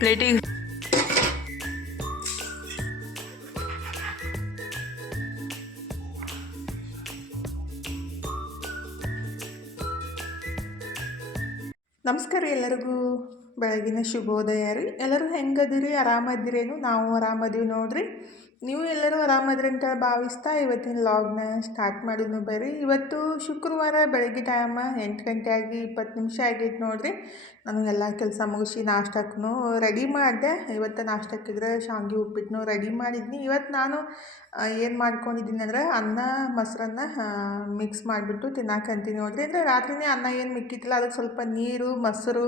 ಪ್ಲೇಟಿಗೆ ನಮಸ್ಕಾರ ಎಲ್ಲರಿಗೂ ಬೆಳಗಿನ ಶುಭೋದಯ ರೀ. ಎಲ್ಲರೂ ಹೆಂಗದಿರಿ? ಆರಾಮದಿರೇನು? ನಾವು ಆರಾಮದೀವಿ ನೋಡ್ರಿ. ನೀವು ಎಲ್ಲರೂ ಆರಾಮದ್ರಿ ಅಂತ ಭಾವಿಸ್ತಾ ಇವತ್ತಿನ ಲಾಗ್ನ ಸ್ಟಾರ್ಟ್ ಮಾಡಿದ್ನು ಬರ್ರಿ. ಇವತ್ತು ಶುಕ್ರವಾರ ಬೆಳಗ್ಗೆ ಟೈಮ್ 8 ಗಂಟೆ ಆಗಿ 20 ನಿಮಿಷ ಆಗೈತೆ ನೋಡ್ರಿ. ನಾನು ಎಲ್ಲ ಕೆಲಸ ಮುಗಿಸಿ ನಾಷ್ಟಕ್ಕೂ ರೆಡಿ ಮಾಡಿದೆ. ಇವತ್ತು ನಾಷ್ಟಕ್ಕಿದ್ರೆ ಶಾವಿಗೆ ಉಪ್ಪಿಟ್ಟನು ರೆಡಿ ಮಾಡಿದ್ನಿ. ಇವತ್ತು ನಾನು ಏನು ಮಾಡ್ಕೊಂಡಿದ್ದೀನಿ ಅಂದ್ರೆ ಅನ್ನ ಮೊಸರನ್ನ ಮಿಕ್ಸ್ ಮಾಡಿಬಿಟ್ಟು ತಿನ್ನಾಕಂತೀನಿ ನೋಡ್ರಿ. ಅಂದರೆ ರಾತ್ರಿನೇ ಅನ್ನ ಏನು ಮಿಕ್ಕಿತ್ತಿಲ್ಲ, ಅದಕ್ಕೆ ಸ್ವಲ್ಪ ನೀರು ಮೊಸರು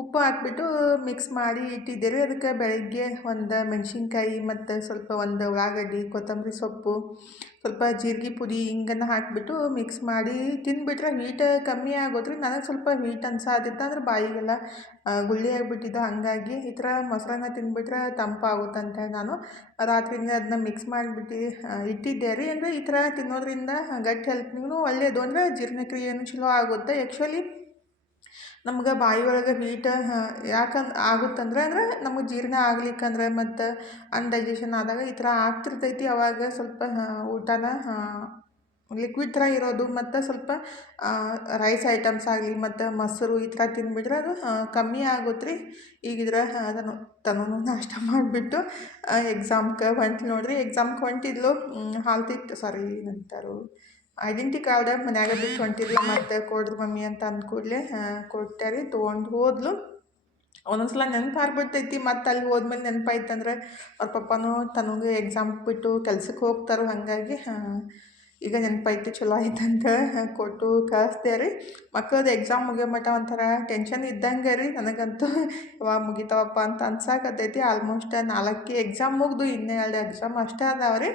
ಉಪ್ಪು ಹಾಕ್ಬಿಟ್ಟು ಮಿಕ್ಸ್ ಮಾಡಿ ಇಟ್ಟಿದ್ದೆ ರೀ. ಅದಕ್ಕೆ ಬೆಳಗ್ಗೆ ಒಂದು ಮೆಣಸಿನ್ಕಾಯಿ ಮತ್ತು ಸ್ವಲ್ಪ ಒಂದು ಉಳ್ಳಾಗಡ್ಡಿ, ಕೊತ್ತಂಬರಿ ಸೊಪ್ಪು, ಸ್ವಲ್ಪ ಜೀರಿಗೆ ಪುಡಿ ಹಿಂಗನ್ನು ಹಾಕಿಬಿಟ್ಟು ಮಿಕ್ಸ್ ಮಾಡಿ ತಿಂದುಬಿಟ್ರೆ ಹೀಟ್ ಕಮ್ಮಿ ಆಗೋದ್ರಿ. ನನಗೆ ಸ್ವಲ್ಪ ಹೀಟ್ ಅನ್ಸಾದಿತ್ತು, ಅಂದ್ರೆ ಬಾಯಿಗೆಲ್ಲ ಗುಳ್ಳಿ ಆಗಿಬಿಟ್ಟಿದ್ದು. ಹಾಗಾಗಿ ಈ ಥರ ಮೊಸರನ್ನ ತಿಂದುಬಿಟ್ರೆ ತಂಪಾಗುತ್ತಂತ ನಾನು ರಾತ್ರಿಯಿಂದ ಅದನ್ನ ಮಿಕ್ಸ್ ಮಾಡಿಬಿಟ್ಟು ಇಟ್ಟಿದ್ದೆ ರೀ. ಅಂದರೆ ಈ ಥರ ತಿನ್ನೋದ್ರಿಂದ ಗಟ್ ಹೆಲ್ತ್ನಿಗೂ ಒಳ್ಳೆಯದು, ಅಂದರೆ ಜೀರ್ಣಕ್ರಿಯೆನೂ ಚಲೋ ಆಗುತ್ತೆ. ಆ್ಯಕ್ಚುಲಿ ನಮ್ಗೆ ಬಾಯಿ ಒಳಗೆ ಹೀಟ್ ಯಾಕಂದ್ರೆ ಆಗುತ್ತಂದ್ರೆ ಅಂದರೆ ನಮಗೆ ಜೀರ್ಣ ಆಗ್ಲಿಕ್ಕಂದ್ರೆ ಮತ್ತು ಅನ್ಡೈಜೆಷನ್ ಆದಾಗ ಈ ಥರ ಆಗ್ತಿರ್ತೈತಿ. ಅವಾಗ ಸ್ವಲ್ಪ ಊಟನ ಲಿಕ್ವಿಡ್ ಥರ ಇರೋದು ಮತ್ತು ಸ್ವಲ್ಪ ರೈಸ್ ಐಟಮ್ಸ್ ಆಗಲಿ ಮತ್ತು ಮೊಸರು ಈ ಥರ ತಿಂದುಬಿಟ್ರೆ ಅದು ಕಮ್ಮಿ ಆಗುತ್ತೆ ರೀ. ಈಗಿದ್ರೆ ಅದನ್ನು ತನೂ ನಾಷ್ಟ ಮಾಡಿಬಿಟ್ಟು ಎಕ್ಸಾಮ್ಗೆ ಹೊಂಟು ನೋಡ್ರಿ. ಎಕ್ಸಾಮ್ಗೆ ಹೊಂಟಿದ್ಲು. ಹಾಲ್ ತಿಟ್ಟು ಸಾರಿ ಏನಂತಾರು ಐಡೆಂಟಿ ಕಾರ್ಡ್ ಮನ್ಯಾಗ ಬಿಟ್ಟು ಹೊಂಟಿದ್ಲು. ಮತ್ತು ಕೊಡ್ರಿ ಮಮ್ಮಿ ಅಂತ ಅಂದ ಕೂಡಲೇ ಕೊಟ್ಟೆ ರೀ. ತೊಗೊಂಡು ಹೋದ್ಲು. ಒಂದೊಂದ್ಸಲ ನೆನಪು ಆಗ್ಬಿಡ್ತೈತಿ. ಮತ್ತು ಅಲ್ಲಿ ಹೋದ್ಮೇಲೆ ನೆನಪಾಯ್ತಂದ್ರೆ ಅವ್ರ ಪಪ್ಪನೂ ತನಗೆ ಎಕ್ಸಾಮ್ ಬಿಟ್ಟು ಕೆಲ್ಸಕ್ಕೆ ಹೋಗ್ತಾರೋ, ಹಾಗಾಗಿ ಈಗ ನೆನಪಾಯ್ತು, ಚಲೋ ಆಯ್ತಂತ ಕೊಟ್ಟು ಕಳಿಸ್ದೆ ರೀ. ಮಕ್ಕಳದ್ದು ಎಕ್ಸಾಮ್ ಮುಗಿಯೋ ಮಟ್ಟ ಒಂಥರ ಟೆನ್ಷನ್ ಇದ್ದಂಗೆ ರೀ. ನನಗಂತೂ ಯಾವಾಗ ಮುಗಿತಾವಪ್ಪ ಅಂತ ಅನ್ಸಾಕತ್ತೈತಿ. ಆಲ್ಮೋಸ್ಟ್ 4 ಎಕ್ಸಾಮ್ ಮುಗಿದು ಇನ್ನೂ 2 ಎಕ್ಸಾಮ್ ಅಷ್ಟೇ ಅದಾವೆ ರೀ.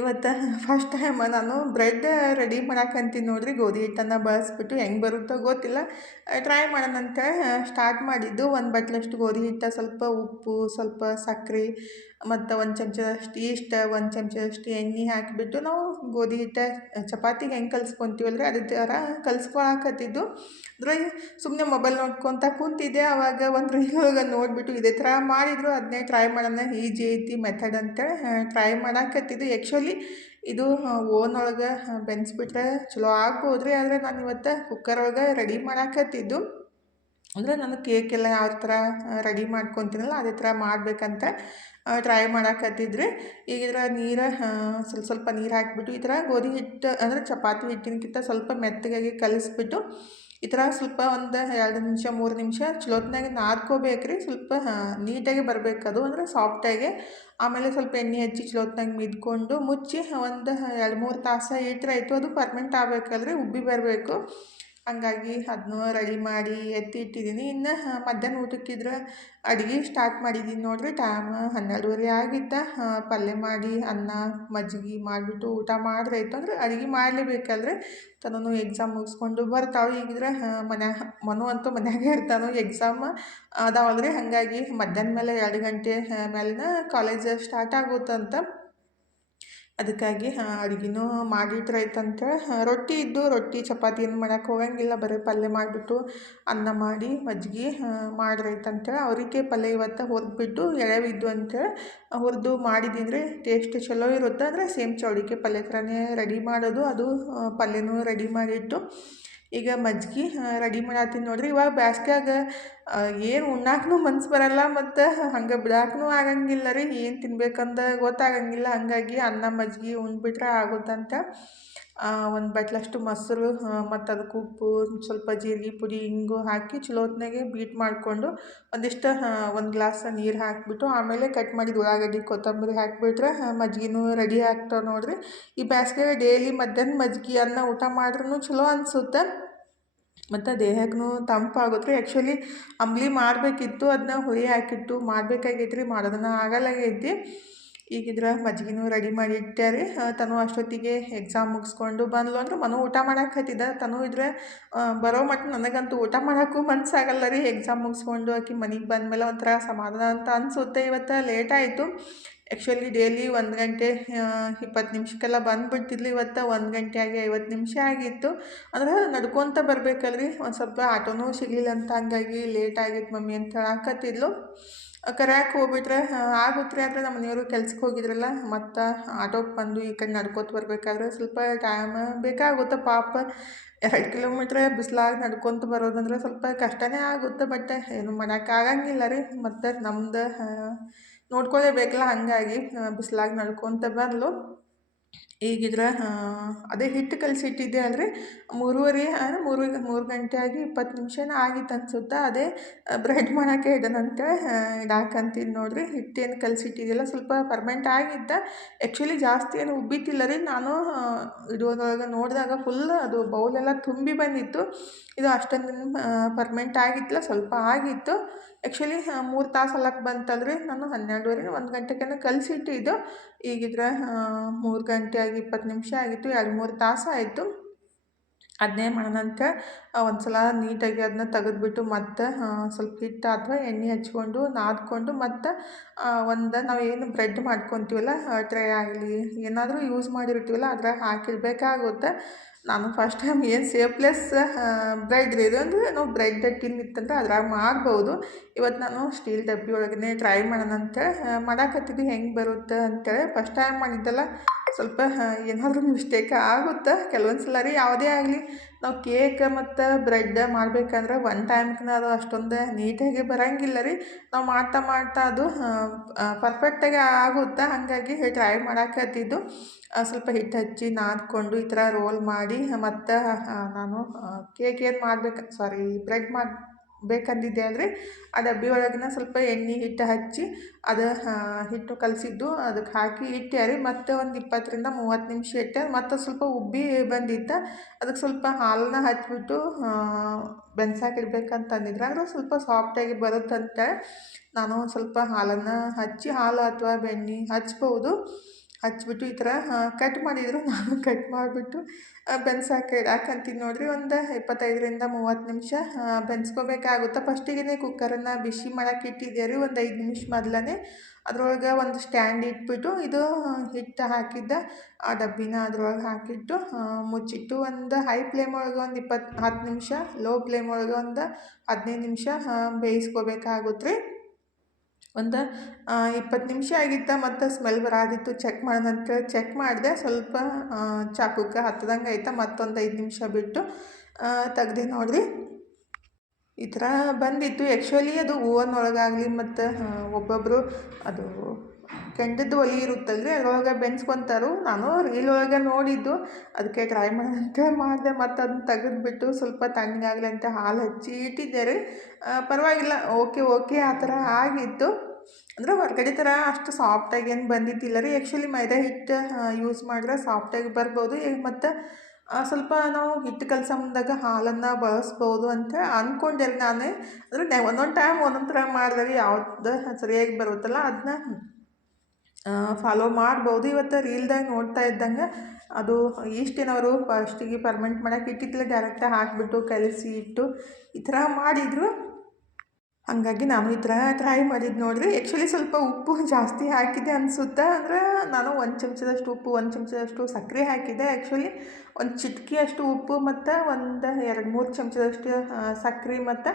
ಇವತ್ತು ಫಸ್ಟ್ ಟೈಮ್ ನಾನು ಬ್ರೆಡ್ ರೆಡಿ ಮಾಡಾಕಂತೀನಿ ನೋಡ್ರಿ. ಗೋಧಿ ಹಿಟ್ಟನ್ನು ಬಳಸ್ಬಿಟ್ಟು ಹೆಂಗೆ ಬರುತ್ತೋ ಗೊತ್ತಿಲ್ಲ, ಟ್ರೈ ಮಾಡೋಣಂತ ಸ್ಟಾರ್ಟ್ ಮಾಡಿದ್ದು. ಒಂದು ಬಟ್ಲಷ್ಟು ಗೋಧಿ ಹಿಟ್ಟು, ಸ್ವಲ್ಪ ಉಪ್ಪು, ಸ್ವಲ್ಪ ಸಕ್ಕರೆ ಮತ್ತು 1 ಚಮಚದಷ್ಟು ಈಸ್ಟ್, 1 ಚಮಚದಷ್ಟು ಎಣ್ಣೆ ಹಾಕಿಬಿಟ್ಟು ನಾವು ಗೋಧಿ ಹಿಟ್ಟು ಚಪಾತಿಗೆ ಹೆಂಗೆ ಕಲಿಸ್ಕೊತೀವಲ್ರಿ ಅದೇ ಥರ ಕಲಿಸ್ಕೊಳಕತ್ತಿದ್ದು. ಅಂದರೆ ಸುಮ್ಮನೆ ಮೊಬೈಲ್ ನೋಡ್ಕೊತ ಕೂತಿದ್ದೆ. ಆವಾಗ ಒಂದು ರೀಲ್ ಒಳಗೆ ನೋಡಿಬಿಟ್ಟು ಇದೇ ಥರ ಮಾಡಿದ್ರು, ಅದನ್ನೇ ಟ್ರೈ ಮಾಡೋಣ, ಈಜಿ ಐತಿ ಮೆಥಡ್ ಅಂತೇಳಿ ಟ್ರೈ ಮಾಡಾಕತ್ತಿದ್ದು. ಆ್ಯಕ್ಚುಲಿ ಇದು ಓನ್ ಒಳಗೆ ಬೆನ್ಸ್ಬಿಟ್ರೆ ಚಲೋ ಆಗ್ಬೋದ್ರಿ. ಆದರೆ ನಾನು ಇವತ್ತು ಕುಕ್ಕರ್ ಒಳಗೆ ರೆಡಿ ಮಾಡಾಕತ್ತಿದ್ದು. ಅಂದರೆ ನಾನು ಕೇಕೆಲ್ಲ ಯಾವ ಥರ ರೆಡಿ ಮಾಡ್ಕೊತೀನಲ್ಲ ಅದೇ ಥರ ಮಾಡಬೇಕಂತ ಟ್ರೈ ಮಾಡಾಕತ್ತಿದ್ರಿ. ಈಗ ನೀರು ಸ್ವಲ್ಪ ನೀರು ಹಾಕಿಬಿಟ್ಟು ಈ ಥರ ಗೋಧಿ ಹಿಟ್ಟು ಅಂದರೆ ಚಪಾತಿ ಹಿಟ್ಟಿನಕ್ಕಿಂತ ಸ್ವಲ್ಪ ಮೆತ್ತಗಾಗಿ ಕಲಿಸ್ಬಿಟ್ಟು ಈ ಥರ ಸ್ವಲ್ಪ ಒಂದು 2 ನಿಮಿಷ 3 ನಿಮಿಷ ಚಲೋತ್ನಾಗೆ ನಾದ್ಕೋಬೇಕು ರೀ. ಸ್ವಲ್ಪ ನೀಟಾಗಿ ಬರಬೇಕದು, ಅಂದರೆ ಸಾಫ್ಟಾಗಿ. ಆಮೇಲೆ ಸ್ವಲ್ಪ ಎಣ್ಣೆ ಹಚ್ಚಿ ಚಲೋತ್ನಾಗೆ ಮಿದ್ಕೊಂಡು ಮುಚ್ಚಿ ಒಂದು 2-3 ತಾಸು ಇಟ್ಟರೆ ಆಯಿತು. ಅದು ಪರ್ಮೆಂಟ್ ಆಗಬೇಕಲ್ರಿ, ಉಬ್ಬಿ ಬರಬೇಕು. ಹಂಗಾಗಿ ಅದನ್ನೂ ರೆಡಿ ಮಾಡಿ ಎತ್ತಿ ಇಟ್ಟಿದ್ದೀನಿ. ಇನ್ನು ಮಧ್ಯಾಹ್ನ ಊಟಕ್ಕಿದ್ರೆ ಅಡುಗೆ ಸ್ಟಾರ್ಟ್ ಮಾಡಿದ್ದೀನಿ ನೋಡ್ರಿ. ಟೈಮ್ 12:30 ಆಗಿತ್ತು. ಪಲ್ಯ ಮಾಡಿ ಅನ್ನ ಮಜ್ಜಿಗೆ ಮಾಡಿಬಿಟ್ಟು ಊಟ ಮಾಡಿದ್ರೆ ಆಯಿತು. ಅಂದರೆ ಅಡುಗೆ ಮಾಡಲೇಬೇಕಲ್ರಿ. ತನೂ ಎಕ್ಸಾಮ್ ಮುಗಿಸ್ಕೊಂಡು ಬರ್ತಾವೆ. ಈಗಿದ್ರೆ ಮನು ಅಂತೂ ಮನ್ಯಾಗೆ ಇರ್ತಾನೆ. ಎಕ್ಸಾಮ್ ಅದಾವಲ್ರಿ, ಹಾಗಾಗಿ ಮಧ್ಯಾಹ್ನ ಮೇಲೆ 2 ಗಂಟೆ ಮೇಲಿನ ಕಾಲೇಜ್ ಸ್ಟಾರ್ಟ್ ಆಗುತ್ತಂತ. ಅದಕ್ಕಾಗಿ ಅಡುಗೆನೂ ಮಾಡಿಟ್ರೆ ಆಯ್ತಂತ ರೊಟ್ಟಿ ಇದ್ದು ರೊಟ್ಟಿ ಚಪಾತಿ ಏನು ಮಾಡೋಕೆ ಹೋಗಂಗಿಲ್ಲ, ಬರೀ ಪಲ್ಯ ಮಾಡಿಬಿಟ್ಟು ಅನ್ನ ಮಾಡಿ ಮಜ್ಜಿಗೆ ಮಾಡಿದ್ರೆ ಆಯ್ತಂತೇಳಿ ಅವರಿಗೆ ಪಲ್ಯ ಇವತ್ತು ಹುರಿದ್ಬಿಟ್ಟು ಎಳೆವಿದ್ದು ಅಂತೇಳಿ ಹುರಿದು ಮಾಡಿದ್ದೀನಿ ರೀ. ಟೇಸ್ಟ್ ಚಲೋ ಇರುತ್ತೆ. ಅಂದರೆ ಸೇಮ್ ಚೌಳಿಕೆ ಪಲ್ಯ ಥರನೇ ರೆಡಿ ಮಾಡೋದು. ಅದು ಪಲ್ಯನೂ ರೆಡಿ ಮಾಡಿಟ್ಟು ಈಗ ಮಜ್ಜಿಗೆ ರೆಡಿ ಮಾಡತ್ತೀನಿ ನೋಡ್ರಿ. ಇವಾಗ ಬ್ಯಾಸ್ಗ್ಯಾಗ ಏನು ಉಣ್ಣಾಕೂ ಮನ್ಸು ಬರಲ್ಲ ಮತ್ತು ಹಂಗೆ ಬಿಡಾಕೂ ಆಗಂಗಿಲ್ಲ ರೀ. ಏನು ತಿನ್ಬೇಕಂದ ಗೊತ್ತಾಗಂಗಿಲ್ಲ. ಹಾಗಾಗಿ ಅನ್ನ ಮಜ್ಜಿಗೆ ಉಂಡ್ಬಿಟ್ರೆ ಆಗುತ್ತಂತ ಒಂದು ಬಟ್ಲಷ್ಟು ಮೊಸರು ಮತ್ತು ಅದಕ್ಕೆ ಉಪ್ಪು, ಸ್ವಲ್ಪ ಜೀರಿಗೆ ಪುಡಿ, ಹಿಂಗು ಹಾಕಿ ಚಲೋತ್ನಾಗೆ ಬೀಟ್ ಮಾಡಿಕೊಂಡು ಒಂದಿಷ್ಟು 1 ಗ್ಲಾಸ್ ನೀರು ಹಾಕಿಬಿಟ್ಟು ಆಮೇಲೆ ಕಟ್ ಮಾಡಿದ ಉಳ್ಳಾಗಡ್ಡಿ ಕೊತ್ತಂಬರಿ ಹಾಕಿಬಿಟ್ರೆ ಮಜ್ಜಿಗೆನೂ ರೆಡಿ ಆಗ್ತಾವೆ ನೋಡ್ರಿ. ಈ ಬ್ಯಾಸ್ಗೆ ಡೈಲಿ ಮಧ್ಯಾಹ್ನ ಮಜ್ಜಿಗೆ ಅನ್ನ ಊಟ ಮಾಡ್ರೂ ಚಲೋ ಅನಿಸುತ್ತೆ ಮತ್ತು ದೇಹಕ್ಕೂ ತಂಪಾಗುತ್ತೆ ರೀ. ಆ್ಯಕ್ಚುಲಿ ಅಂಬ್ಲಿ ಮಾಡಬೇಕಿತ್ತು, ಅದನ್ನ ಹುಳಿ ಹಾಕಿಟ್ಟು ಮಾಡಬೇಕಾಗೈತೆ ರೀ. ಮಾಡೋದನ್ನು ಆಗಲ್ಲಾಗೈತಿ. ಈಗಿದ್ರೆ ಮಜ್ಜಿಗೆನೂ ರೆಡಿ ಮಾಡಿ ಇಟ್ಟೆ ರೀ. ತನು ಅಷ್ಟೊತ್ತಿಗೆ ಎಕ್ಸಾಮ್ ಮುಗಿಸ್ಕೊಂಡು ಬಂದ್ಲು. ಅಂದ್ರೆ ಮನು ಊಟ ಮಾಡಕ್ಕೆ ಹತ್ತಿದ್ದ. ತನು ಇದ್ರೆ ಬರೋ ಮಟ್ಟ ನನಗಂತೂ ಊಟ ಮಾಡೋಕ್ಕೂ ಮನಸ್ಸಾಗಲ್ಲ ರೀ. ಎಕ್ಸಾಮ್ ಮುಗಿಸ್ಕೊಂಡು ಆಕಿ ಮನೆಗೆ ಬಂದಮೇಲೆ ಒಂಥರ ಸಮಾಧಾನ ಅಂತ ಅನಿಸುತ್ತೆ. ಇವತ್ತು ಲೇಟ್ ಆಯಿತು. ಆ್ಯಕ್ಚುಲಿ ಡೈಲಿ 1 ಗಂಟೆ 20 ನಿಮಿಷಕ್ಕೆಲ್ಲ ಬಂದುಬಿಡ್ತಿದ್ಲು. ಇವತ್ತು 1 ಗಂಟೆ ಆಗಿ 50 ನಿಮಿಷ ಆಗಿತ್ತು. ಅಂದ್ರೆ ನಡ್ಕೊತ ಬರ್ಬೇಕಲ್ರಿ, ಒಂದು ಸ್ವಲ್ಪ ಆಟೋನೂ ಸಿಗಲಿಲ್ಲ ಅಂತ, ಹಂಗಾಗಿ ಲೇಟ್ ಆಗಿತ್ತು ಮಮ್ಮಿ ಅಂತ ಹೇಳಕತ್ತಿದ್ಲು. ಕರ್ಯಾಕೆ ಹೋಗ್ಬಿಟ್ರೆ ಆಗುತ್ತೆ ರೀ. ಆದರೆ ನಮ್ಮ ಮನೆಯವರು ಕೆಲ್ಸಕ್ಕೆ ಹೋಗಿದ್ರಲ್ಲ, ಮತ್ತು ಆಟೋಗೆ ಬಂದು ಈ ಕಡೆ ನಡ್ಕೊತ ಬರ್ಬೇಕಾದ್ರೆ ಸ್ವಲ್ಪ ಟೈಮ್ ಬೇಕಾಗುತ್ತೆ ಪಾಪ. 2 ಕಿಲೋಮೀಟ್ರ್ ಬಿಸ್ಲಾಗ ನಡ್ಕೊತ ಬರೋದಂದ್ರೆ ಸ್ವಲ್ಪ ಕಷ್ಟನೇ ಆಗುತ್ತೆ. ಬಟ್ ಏನು ಮಾಡೋಕ್ಕಾಗಂಗಿಲ್ಲ ರೀ, ಮತ್ತು ನಮ್ದು ನೋಡ್ಕೊಳ್ಳೇಬೇಕಲ್ಲ, ಹಾಗಾಗಿ ಬಿಸ್ಲಾಗ ನಡ್ಕೊತ ಬಂದ್ಲು. ಈಗಿದ್ರೆ ಅದೇ ಹಿಟ್ಟು ಕಲಸಿಟ್ಟಿದ್ದೆ ಅಲ್ರಿ, 3:30 3 ಗಂಟೆ ಆಗಿ 20 ನಿಮಿಷನೇ ಆಗಿತ್ತು ಅನ್ಸುತ್ತೆ. ಅದೇ ಬ್ರೆಡ್ ಮಾಡೋಕ್ಕೆ ಇಡೋಣಂತೇಳಿ ಇಡಾಕಂತೀನಿ ನೋಡಿರಿ. ಹಿಟ್ಟೇನು ಕಲಸಿಟ್ಟಿದ್ದಿಲ್ಲ, ಸ್ವಲ್ಪ ಫರ್ಮೆಂಟ್ ಆಗಿದ್ದ. ಆ್ಯಕ್ಚುಲಿ ಜಾಸ್ತಿ ಏನು ಉಬ್ಬಿತ್ತಿಲ್ಲ ರೀ. ನಾನು ಇಡೋದ್ರೊಳಗೆ ನೋಡಿದಾಗ ಫುಲ್ ಅದು ಬೌಲೆಲ್ಲ ತುಂಬಿ ಬಂದಿತ್ತು. ಇದು ಅಷ್ಟೊಂದು ಫರ್ಮೆಂಟ್ ಆಗಿತ್ತಲ್ಲ, ಸ್ವಲ್ಪ ಆಗಿತ್ತು. ಆ್ಯಕ್ಚುಲಿ 3 ತಾಸು ಅಲ್ಲಕ್ಕೆ ಬಂತಲ್ರಿ. ನಾನು 12:30 1 ಗಂಟೆಗೆ ಕಲಸಿಟ್ಟಿದ್ದು. ಈಗಿದ್ರೆ 3 ಗಂಟೆ ಆಗಿ 20 ನಿಮಿಷ ಆಗಿತ್ತು, 2-3 ತಾಸು ಆಯಿತು. ಅದನ್ನೇ ಮಾಡೋಣಂತ ಒಂದು ಸಲ ನೀಟಾಗಿ ಅದನ್ನ ತೆಗೆದ್ಬಿಟ್ಟು, ಮತ್ತು ಸ್ವಲ್ಪ ಹಿಟ್ಟು ಅಥವಾ ಎಣ್ಣೆ ಹಚ್ಕೊಂಡು ನಾದ್ಕೊಂಡು, ಮತ್ತು ನಾವು ಏನು ಬ್ರೆಡ್ ಮಾಡ್ಕೊತೀವಲ್ಲ, ಟ್ರೇ ಆಗಲಿ ಏನಾದರೂ ಯೂಸ್ ಮಾಡಿರ್ತೀವಲ್ಲ ಅದ್ರಾಗ ಹಾಕಿಡಬೇಕಾಗುತ್ತೆ. ನಾನು ಫಸ್ಟ್ ಟೈಮ್ ಏನು ಸೇಪ್ಲೆಸ್ ಬ್ರೆಡ್ ರೀ ಇದು, ಅಂದರೆ ನಾವು ಬ್ರೆಡ್ ಟಿನ್ ಇತ್ತಂದ್ರೆ ಅದ್ರಾಗ ಮಾಡ್ಬೋದು. ಇವತ್ತು ನಾನು ಸ್ಟೀಲ್ ಡಬ್ಬಿ ಒಳಗೇ ಟ್ರೈ ಮಾಡೋಣ ಅಂತೇಳಿ ಮಾಡಾಕತ್ತಿದ್ದು, ಹೆಂಗೆ ಬರುತ್ತೆ ಅಂತೇಳಿ. ಫಸ್ಟ್ ಟೈಮ್ ಮಾಡಿದ್ದಲ್ಲ, ಸ್ವಲ್ಪ ಏನಾದರೂ ಮಿಸ್ಟೇಕ್ ಆಗುತ್ತೆ ಕೆಲವೊಂದು ಸಲ ರೀ. ಯಾವುದೇ ಆಗಲಿ ನಾವು ಕೇಕ್ ಮತ್ತು ಬ್ರೆಡ್ ಮಾಡ್ಬೇಕಂದ್ರೆ ಒನ್ ಟೈಮ್ಗೆ ಅದು ಅಷ್ಟೊಂದು ನೀಟಾಗಿ ಬರೋಂಗಿಲ್ಲ ರೀ. ನಾವು ಮಾಡ್ತಾ ಅದು ಪರ್ಫೆಕ್ಟಾಗಿ ಆಗುತ್ತೆ. ಹಾಗಾಗಿ ಟ್ರೈ ಮಾಡಾಕತ್ತಿದ್ದು. ಸ್ವಲ್ಪ ಹಿಟ್ಟು ಹಚ್ಚಿ ನಾದ್ಕೊಂಡು ಈ ಥರ ರೋಲ್ ಮಾಡಿ, ಮತ್ತು ನಾನು ಕೇಕ್ ಏನು ಬ್ರೆಡ್ ಬೇಕಂದಿದ್ದೆ ಅಲ್ರಿ, ಆ ಡಬ್ಬಿ ಒಳಗಿನ ಸ್ವಲ್ಪ ಎಣ್ಣೆ ಹಿಟ್ಟು ಹಚ್ಚಿ ಅದು ಹಿಟ್ಟು ಕಲಸಿದ್ದು ಅದಕ್ಕೆ ಹಾಕಿ ಇಟ್ಟೆ ರೀ. ಮತ್ತು ಒಂದು 20-30 ನಿಮಿಷ ಇಟ್ಟೆ. ಮತ್ತು ಸ್ವಲ್ಪ ಉಬ್ಬಿ ಬಂದಿತ್ತು. ಅದಕ್ಕೆ ಸ್ವಲ್ಪ ಹಾಲನ್ನ ಹಚ್ಬಿಟ್ಟು ಬೆನ್ಸಾಕಿಡ್ಬೇಕಂತ ಅಂದಿದ್ರು. ಅಂದರೆ ಸ್ವಲ್ಪ ಸಾಫ್ಟಾಗಿ ಬರುತ್ತಂತೆ. ನಾನು ಸ್ವಲ್ಪ ಹಾಲನ್ನು ಹಚ್ಚಿ, ಹಾಲು ಅಥವಾ ಬೆಣ್ಣೆ ಹಚ್ಬಿಟ್ಟು ಈ ಥರ ಕಟ್ ಮಾಡಿದರು. ನಾನು ಕಟ್ ಮಾಡಿಬಿಟ್ಟು ಬೆನ್ಸಾಕಿ ಇಡಾಕಂತೀನಿ ನೋಡಿರಿ. ಒಂದು 25-30 ನಿಮಿಷ ಬೆನ್ಸ್ಕೋಬೇಕಾಗುತ್ತೆ. ಫಸ್ಟಿಗೆ ಕುಕ್ಕರನ್ನು ಬಿಸಿ ಮಾಡೋಕೆ ಇಟ್ಟಿದ್ದೆ ರೀ, ಒಂದು 5 ನಿಮಿಷ ಮೊದಲೇ. ಅದ್ರೊಳಗೆ ಒಂದು ಸ್ಟ್ಯಾಂಡ್ ಇಟ್ಬಿಟ್ಟು, ಇದು ಹಿಟ್ಟು ಹಾಕಿದ್ದ ಆ ಡಬ್ಬಿನ ಅದ್ರೊಳಗೆ ಹಾಕಿಟ್ಟು ಮುಚ್ಚಿಟ್ಟು, ಒಂದು ಹೈ ಫ್ಲೇಮ್ ಒಳಗೆ ಒಂದು 10 ನಿಮಿಷ, ಲೋ ಫ್ಲೇಮ್ ಒಳಗೆ ಒಂದು 15 ನಿಮಿಷ ಬೇಯಿಸ್ಕೋಬೇಕಾಗುತ್ತೆ ರೀ. ಒಂದು 20 ನಿಮಿಷ ಆಗಿತ್ತು. ಮತ್ತು ಸ್ಮೆಲ್ ಬರಾದಿತ್ತು. ಚೆಕ್ ಮಾಡೋಣಂತೇಳಿ ಚೆಕ್ ಮಾಡಿದೆ. ಸ್ವಲ್ಪ ಚಾಕುಕ್ಕೆ ಹತ್ತದಂಗೆ ಆಯ್ತು. ಮತ್ತೊಂದು 5 ನಿಮಿಷ ಬಿಟ್ಟು ತೆಗ್ದೆ ನೋಡಿರಿ. ಈ ಥರ ಬಂದಿತ್ತು. ಆ್ಯಕ್ಚುಲಿ ಅದು ಓವನ್ ಒಳಗಾಗಲಿ, ಮತ್ತು ಒಬ್ಬೊಬ್ಬರು ಅದು ಕೆಂಡದ ಒಲೆ ಇರುತ್ತಲ್ರಿ, ಅದ್ರೊಳಗೆ ಬೆನ್ಸ್ಕೊತಾರು. ನಾನು ರೀಲ್ ಒಳಗೆ ನೋಡಿದ್ದು, ಅದಕ್ಕೆ ಟ್ರೈ ಮಾಡೋಣಂತ ಮಾಡಿದೆ. ಮತ್ತು ಅದನ್ನ ತೆಗೆದ್ಬಿಟ್ಟು ಸ್ವಲ್ಪ ತಣ್ಣಗಾಗಲಿ ಅಂತ ಹಾಲು ಹಚ್ಚಿ ಇಟ್ಟಿದ್ದೆ ರೀ. ಪರವಾಗಿಲ್ಲ, ಓಕೆ ಆ ಥರ ಆಗಿತ್ತು. ಅಂದರೆ ಹೊರಗಡೆ ಥರ ಅಷ್ಟು ಸಾಫ್ಟಾಗಿ ಏನು ಬಂದಿದ್ದಿಲ್ಲ ರೀ. ಆ್ಯಕ್ಚುಲಿ ಮೈದಾ ಹಿಟ್ಟು ಯೂಸ್ ಮಾಡಿದ್ರೆ ಸಾಫ್ಟಾಗಿ ಬರ್ಬೋದು. ಮತ್ತು ಸ್ವಲ್ಪ ನಾವು ಹಿಟ್ಟು ಕಲಸೋ ಮುಂದಾಗ ಹಾಲನ್ನು ಬಳಸ್ಬೋದು ಅಂತ ಅಂದ್ಕೊಂಡೆ ರೀ ನಾನೇ. ಅಂದರೆ ಒಂದೊಂದು ಟೈಮ್ ಒಂದೊಂದು ಥರ ಮಾಡಿದಾಗ ಯಾವ್ದು ಸರಿಯಾಗಿ ಬರುತ್ತಲ್ಲ ಅದನ್ನ ಫಾಲೋ ಮಾಡ್ಬೋದು. ಇವತ್ತು ರೀಲ್ದಾಗ ನೋಡ್ತಾ ಇದ್ದಂಗೆ ಅದು ಈಸ್ಟಿನವರು ಫಸ್ಟಿಗೆ ಫರ್ಮೆಂಟ್ ಮಾಡೋಕೆ ಇಟ್ಟಿದ್ದಿಲ್ಲ, ಡೈರೆಕ್ಟಾಗಿ ಹಾಕಿಬಿಟ್ಟು ಕಲಸಿ ಇಟ್ಟು ಈ ಥರ ಮಾಡಿದರು. ಹಾಗಾಗಿ ನಾನು ಈ ಥರ ಟ್ರೈ ಮಾಡಿದ್ದು ನೋಡಿರಿ. ಆ್ಯಕ್ಚುಲಿ ಸ್ವಲ್ಪ ಉಪ್ಪು ಜಾಸ್ತಿ ಹಾಕಿದ್ದೆ ಅನಿಸುತ್ತೆ. ಅಂದರೆ ನಾನು 1 ಚಮಚದಷ್ಟು ಉಪ್ಪು, 1 ಚಮಚದಷ್ಟು ಸಕ್ಕರೆ ಹಾಕಿದ್ದೆ. ಆ್ಯಕ್ಚುಲಿ ಒಂದು ಚಿಟಿಕೆಯಷ್ಟು ಉಪ್ಪು, ಮತ್ತು ಒಂದು 2-3 ಚಮಚದಷ್ಟು ಸಕ್ಕರೆ, ಮತ್ತು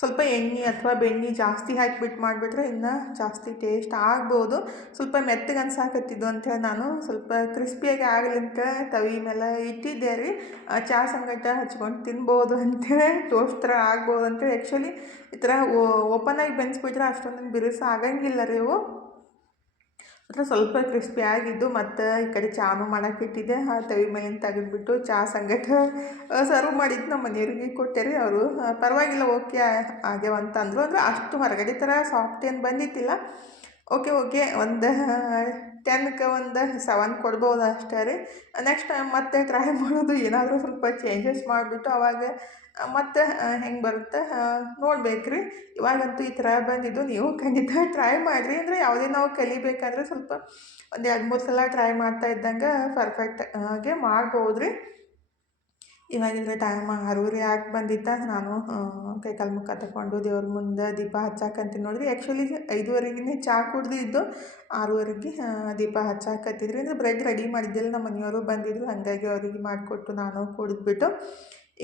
ಸ್ವಲ್ಪ ಎಣ್ಣೆ ಅಥವಾ ಬೆಣ್ಣೆ ಜಾಸ್ತಿ ಹಾಕಿಬಿಟ್ಟು ಮಾಡಿಬಿಟ್ರೆ ಇನ್ನೂ ಜಾಸ್ತಿ ಟೇಸ್ಟ್ ಆಗ್ಬೋದು. ಸ್ವಲ್ಪ ಮೆತ್ತಗೆ ಅನ್ಸಾಕತ್ತಿದ್ದು ಅಂಥೇಳಿ ನಾನು ಸ್ವಲ್ಪ ಕ್ರಿಸ್ಪಿಯಾಗಿ ಆಗಲಿ ಅಂತ ತವಿ ಮೇಲೆ ಇಟ್ಟಿದ್ದೆ ರೀ. ಚಹಾ ಸಂಗಟ ಹಚ್ಕೊಂಡು ತಿನ್ಬೋದು ಅಂಥೇಳಿ, ಟೋಸ್ಟ್ ಥರ ಆಗ್ಬೋದು ಅಂತೇಳಿ. ಆ್ಯಕ್ಚುಲಿ ಈ ಥರ ಓಪನಾಗಿ ಬೆನ್ಸ್ಬಿಟ್ರೆ ಅಷ್ಟೊಂದು ಬಿರುಸು ಆಗಂಗಿಲ್ಲ ರೀ ಅವು. ಮತ್ತು ಸ್ವಲ್ಪ ಕ್ರಿಸ್ಪಿ ಆಗಿದ್ದು. ಮತ್ತು ಈ ಕಡೆ ಚಾನು ಮಾಡೋಕೆ ಇಟ್ಟಿದ್ದೆ. ತವಿ ಮೇಲಿಂದ ತೆಗೆದ್ಬಿಟ್ಟು ಚಹಾ ಸಂಗಟ ಸರ್ವ್ ಮಾಡಿದ್ದು ನಮ್ಮ ಮನೆಯವ್ರಿಗೆ ಕೊಟ್ಟೆ ರೀ. ಅವರು ಪರವಾಗಿಲ್ಲ, ಓಕೆ ಆಗ್ಯಾವಂತ ಅಂದರು. ಅಂದರೆ ಅಷ್ಟು ಹೊರಗಡೆ ಥರ ಸಾಫ್ಟ್ ಏನು ಬಂದಿತ್ತಿಲ್ಲ. ಓಕೆ ಒಂದು 10ಕ್ಕೆ ಒಂದು 7 ಕೊಡ್ಬೋದು ಅಷ್ಟೇ ರೀ. ನೆಕ್ಸ್ಟ್ ಟೈಮ್ ಮತ್ತೆ ಟ್ರೈ ಮಾಡೋದು, ಏನಾದರೂ ಸ್ವಲ್ಪ ಚೇಂಜಸ್ ಮಾಡಿಬಿಟ್ಟು ಅವಾಗ ಮತ್ತು ಹೆಂಗೆ ಬರುತ್ತೆ ನೋಡ್ಬೇಕು ರೀ. ಇವಾಗಂತೂ ಈ ಥರ ಬಂದಿದ್ದು. ನೀವು ಖಂಡಿತ ಟ್ರೈ ಮಾಡಿರಿ. ಅಂದರೆ ಯಾವುದೇ ನಾವು ಕಲಿಬೇಕಂದ್ರೆ ಸ್ವಲ್ಪ ಒಂದು 2-3 ಸಲ ಟ್ರೈ ಮಾಡ್ತಾ ಇದ್ದಂಗೆ ಪರ್ಫೆಕ್ಟ್ ಆಗಿ ಮಾಡ್ಬೋದು ರೀ. ಇವಾಗಿದ್ರೆ ಟೈಮ್ 6:30 ಆಗಿ ಬಂದಿತ್ತ. ನಾನು ಕೈಕಾಲು ಮುಖ ತಗೊಂಡು ದೇವ್ರ ಮುಂದೆ ದೀಪ ಹಚ್ಚಾಕಂತೀನಿ ನೋಡ್ರಿ. ಆ್ಯಕ್ಚುಲಿ 5:30ಗೆ ಚಹಾ ಕುಡ್ದಿದ್ದು 6:30ಗೆ ದೀಪ ಹಚ್ಚಾಕತ್ತಿದ್ರಿ. ಅಂದರೆ ಬ್ರೆಡ್ ರೆಡಿ ಮಾಡಿದ್ದಿಲ್ಲ, ನಮ್ಮ ಮನೆಯವರು ಬಂದಿದ್ದರು, ಹಾಗಾಗಿ ಅವ್ರಿಗೆ ಮಾಡಿಕೊಟ್ಟು ನಾನು ಕುಡಿದ್ಬಿಟ್ಟು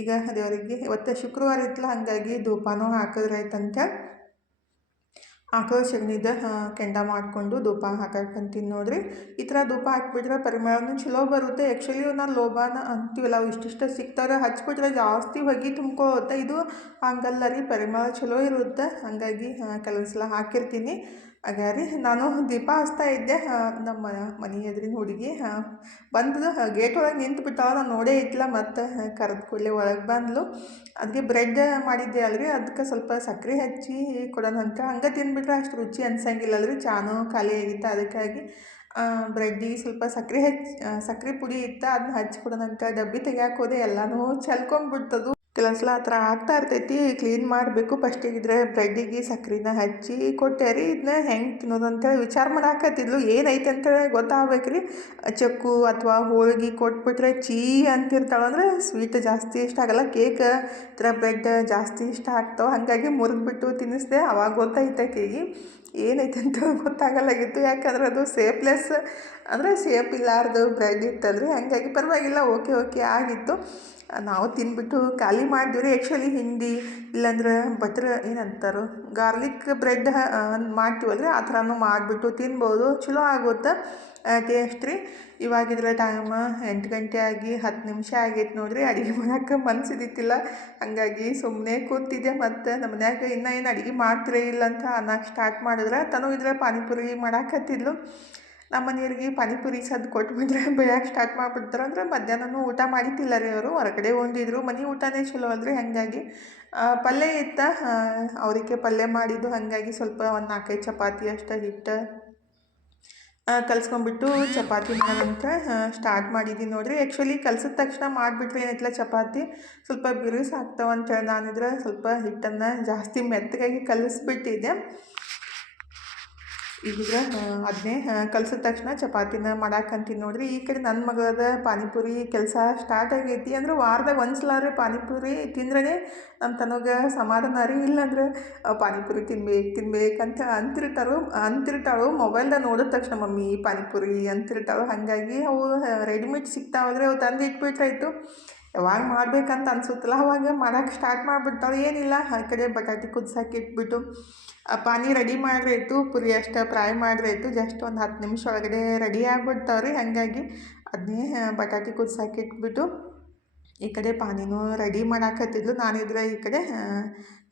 ಈಗ ದೇವರಿಗೆ ಇವತ್ತು ಶುಕ್ರವಾರ ಇತ್ತಲ್ಲ, ಹಾಗಾಗಿ ಧೂಪನೂ ಹಾಕಿದ್ರಾಯ್ತಂತ ಆಕಳ ಸಗಣಿದ ಕೆಂಡ ಮಾಡಿಕೊಂಡು ಧೂಪ ಹಾಕಕ್ಕಂತೀನಿ ನೋಡ್ರಿ. ಈ ಥರ ಧೂಪ ಹಾಕಿಬಿಟ್ರೆ ಪರಿಮಳನೂ ಚಲೋ ಬರುತ್ತೆ. ಆ್ಯಕ್ಚುಲಿ ನಾವು ಲೋಬಾನ ಅಂತೀವಲ್ಲ, ಅವು ಇಷ್ಟಿಷ್ಟ ಸಿಗ್ತಾರೆ, ಹಚ್ಬಿಟ್ರೆ ಜಾಸ್ತಿ ಹೊಗೆ ತುಂಬ್ಕೊಳ್ಳುತ್ತೆ. ಇದು ಹಂಗಲ್ಲ ರೀ, ಪರಿಮಳ ಚಲೋ ಇರುತ್ತೆ. ಹಾಗಾಗಿ ಕೆಲವೊಂದು ಸಲ ಹಾಕಿರ್ತೀನಿ. ಹಾಗಾರಿ ನಾನು ದೀಪ ಹಚ್ತಾ ಇದ್ದೆ, ನಮ್ಮ ಮನೆ ಎದುರಿನ ಹುಡುಗಿ ಬಂದು ಗೇಟ್ ಒಳಗೆ ನಿಂತು ಬಿಟ್ಟಾವ. ನಾನು ನೋಡೇ ಇತ್ತಲ್ಲ, ಮತ್ತು ಕರೆದ ಕೂಡಲೇ ಒಳಗೆ ಬಂದ್ಲು. ಅದಕ್ಕೆ ಬ್ರೆಡ್ ಮಾಡಿದ್ದೆ ಅಲ್ರಿ, ಅದಕ್ಕೆ ಸ್ವಲ್ಪ ಸಕ್ಕರೆ ಹಚ್ಚಿ ಕೊಡೋಣ ಅಂತ. ಹಂಗೆ ತಿಂದ್ಬಿಟ್ರೆ ಅಷ್ಟು ರುಚಿ ಅನ್ಸಂಗಿಲ್ಲ ಅಲ್ರಿ, ಚಾನೂ ಖಾಲಿ ಆಗಿತ್ತು. ಅದಕ್ಕಾಗಿ ಬ್ರೆಡ್ಡಿಗೆ ಸ್ವಲ್ಪ ಸಕ್ಕರೆ ಪುಡಿ ಇತ್ತು, ಅದನ್ನ ಹಚ್ಚಿ ಕೊಡೋಣಂತ ಡಬ್ಬಿ ತೆಗ್ಯಾಕೆ ಹೋದೆ, ಎಲ್ಲನೂ ಚೆಲ್ಕೊಂಡ್ಬಿಡ್ತದು. ಕೆಲವೊಂದು ಸಲ ಆ ಥರ ಆಗ್ತಾ ಇರ್ತೈತಿ. ಕ್ಲೀನ್ ಮಾಡಬೇಕು. ಫಸ್ಟಿಗಿದ್ರೆ ಬ್ರೆಡ್ಡಿಗೆ ಸಕ್ಕರೆನ ಹಚ್ಚಿ ಕೊಟ್ಟೆ ರೀ. ಇದನ್ನ ಹೆಂಗೆ ತಿನ್ನೋದು ಅಂತೇಳಿ ವಿಚಾರ ಮಾಡಾಕತ್ತಿದ್ಲು. ಏನೈತೆ ಅಂತೇಳಿ ಗೊತ್ತಾಗ್ಬೇಕು ರೀ. ಚಕ್ಕು ಅಥವಾ ಹೋಳ್ಗೆ ಕೊಟ್ಬಿಟ್ರೆ ಚೀ ಅಂತಿರ್ತಾಳೆ, ಅಂದರೆ ಸ್ವೀಟ್ ಜಾಸ್ತಿ ಇಷ್ಟ ಆಗಲ್ಲ. ಕೇಕ್ ಈ ಥರ ಬ್ರೆಡ್ ಜಾಸ್ತಿ ಇಷ್ಟ ಆಗ್ತಾವೆ. ಹಾಗಾಗಿ ಮುರಿದ್ಬಿಟ್ಟು ತಿನ್ನಿಸ್ದೆ. ಅವಾಗ ಗೊತ್ತಾಯ್ತು ಆಕೆಗೆ ಏನೈತೆ ಅಂತ ಗೊತ್ತಾಗಲ್ಲಾಗಿತ್ತು. ಯಾಕಂದ್ರೆ ಅದು ಸೇಪ್ಲೆಸ್, ಅಂದರೆ ಸೇಪ್ ಇಲ್ಲಾರ್ದು ಬ್ರೆಡ್ ಇತ್ತಲ್ರಿ. ಹಾಗಾಗಿ ಪರವಾಗಿಲ್ಲ, ಓಕೆ ಆಗಿತ್ತು. ನಾವು ತಿಂದ್ಬಿಟ್ಟು ಖಾಲಿ ಮಾಡಿದ್ವಿ ರೀ. ಆ್ಯಕ್ಚುಲಿ ಹಿಂಡಿ ಇಲ್ಲಾಂದ್ರೆ ಬಟ್ರ್ ಏನಂತಾರೆ ಗಾರ್ಲಿಕ್ ಬ್ರೆಡ್ ಮಾಡ್ತೀವಲ್ರಿ, ಆ ಥರನೂ ಮಾಡಿಬಿಟ್ಟು ತಿನ್ಬೋದು, ಚಲೋ ಆಗುತ್ತೆ ಟೇಸ್ಟ್ ರೀ. ಇವಾಗಿದ್ರೆ ಟೈಮ್ 8 ಗಂಟೆ ಆಗಿ 10 ನಿಮಿಷ ಆಗೈತೆ ನೋಡಿರಿ. ಅಡುಗೆ ಮಾಡೋಕೆ ಮನಸ್ಸಿದ್ದಿತ್ತಿಲ್ಲ, ಹಾಗಾಗಿ ಸುಮ್ಮನೆ ಕೂತಿದ್ದೆ. ಮತ್ತು ನಮ್ಮ ಮನ್ಯಾಗ ಇನ್ನೂ ಏನು ಅಡುಗೆ ಮಾಡ್ತಿರೇ ಇಲ್ಲ ಅಂತ ಅನ್ನಕ್ಕೆ ಸ್ಟಾರ್ಟ್ ಮಾಡಿದ್ರೆ, ತನೂ ಇದ್ರೆ ಪಾನಿಪುರಿ ಮಾಡಾಕತ್ತಿದ್ಲು. ನಮ್ಮ ಮನೆಯವ್ರಿಗೆ ಪಾನಿಪುರಿ ಸದ್ದು ಕೊಟ್ಬಿಟ್ರೆ ಬೇಯಕ್ಕೆ ಸ್ಟಾರ್ಟ್ ಮಾಡಿಬಿಡ್ತಾರೆ. ಅಂದ್ರೆ ಮಧ್ಯಾಹ್ನನೂ ಊಟ ಮಾಡಿದ್ದಿಲ್ಲ ರೀ ಅವರು, ಹೊರಗಡೆ ಉಂಡಿದ್ರು. ಮನೆ ಊಟನೇ ಚಲೋ ಅಲ್ರಿ. ಹಾಗಾಗಿ ಪಲ್ಯ ಇತ್ತು, ಅವರಿಗೆ ಪಲ್ಯ ಮಾಡಿದ್ದು. ಹಾಗಾಗಿ ಸ್ವಲ್ಪ ಒಂದು 4-5 ಚಪಾತಿ ಅಷ್ಟು ಹಿಟ್ಟು ಕಲ್ಸ್ಕೊಂಡ್ಬಿಟ್ಟು ಚಪಾತಿ ಮಾಡೋದಂತ ಸ್ಟಾರ್ಟ್ ಮಾಡಿದ್ದೀನಿ ನೋಡಿರಿ. ಆ್ಯಕ್ಚುಲಿ ಕಲ್ಸಿದ ತಕ್ಷಣ ಮಾಡಿಬಿಟ್ರೆ ಏನೈತಿಲ್ಲ ಚಪಾತಿ ಸ್ವಲ್ಪ ಬಿರುಸು ಆಗ್ತಾವಂತೇಳಿ ನಾನಿದ್ರೆ ಸ್ವಲ್ಪ ಹಿಟ್ಟನ್ನು ಜಾಸ್ತಿ ಮೆತ್ತಗಾಗಿ ಕಲಿಸ್ಬಿಟ್ಟಿದ್ದೆ. ಈಗ ಅದನ್ನೇ ಕಲ್ಸಿದ ತಕ್ಷಣ ಚಪಾತಿನ ಮಾಡಾಕಂತೀನಿ ನೋಡಿರಿ. ಈ ಕಡೆ ನನ್ನ ಮಗಳದ ಪಾನಿಪುರಿ ಕೆಲಸ ಸ್ಟಾರ್ಟ್ ಆಗೈತಿ. ಅಂದ್ರೆ ವಾರದಾಗ ಒಂದು ಸಲ ರೀ ಪಾನಿಪುರಿ ತಿಂದ್ರೇ ನಮ್ಮ ತನಗೆ ಸಮಾಧಾನ ರೀ. ಇಲ್ಲಾಂದ್ರೆ ಪಾನಿಪುರಿ ತಿನ್ಬೇಕಂತ ಅಂತಿರ್ತಾಳು. ಮೊಬೈಲ್ದಾಗ ನೋಡಿದ ತಕ್ಷಣ ಮಮ್ಮಿ ಪಾನಿಪುರಿ ಅಂತಿರ್ತಾಳು. ಹಾಗಾಗಿ ಅವು ರೆಡಿಮೇಡ್ ಸಿಗ್ತಾವಲ್ರಿ, ಅವು ತಂದು ಇಟ್ಬಿಟ್ರಾಯ್ತು. ಯಾವಾಗ ಮಾಡ್ಬೇಕಂತ ಅನ್ಸುತ್ತಲ್ಲ ಅವಾಗ ಮಾಡೋಕೆ ಸ್ಟಾರ್ಟ್ ಮಾಡಿಬಿಡ್ತಾಳೆ. ಏನಿಲ್ಲ, ಆ ಕಡೆ ಬಟಾಟೆ ಕುದ್ಸಕ್ಕೆ ಇಟ್ಬಿಟ್ಟು ಪಾನಿ ರೆಡಿ ಮಾಡಿದ್ರೆ ಇತ್ತು, ಪುರಿ ಅಷ್ಟು ಫ್ರೈ ಮಾಡಿದ್ರೆ ಇತ್ತು. ಜಸ್ಟ್ ಒಂದು 10 ನಿಮಿಷ ಒಳಗಡೆ ರೆಡಿ ಆಗ್ಬಿಡ್ತಾವೆ ರೀ. ಹಾಗಾಗಿ ಅದನ್ನೇ ಬಟಾಟೆ ಕುದ್ಸಕ್ಕೆ ಇಟ್ಬಿಟ್ಟು ಈ ಕಡೆ ಪಾನಿನೂ ರೆಡಿ ಮಾಡಾಕತ್ತಿದ್ಲು. ನಾನಿದ್ರೆ ಈ ಕಡೆ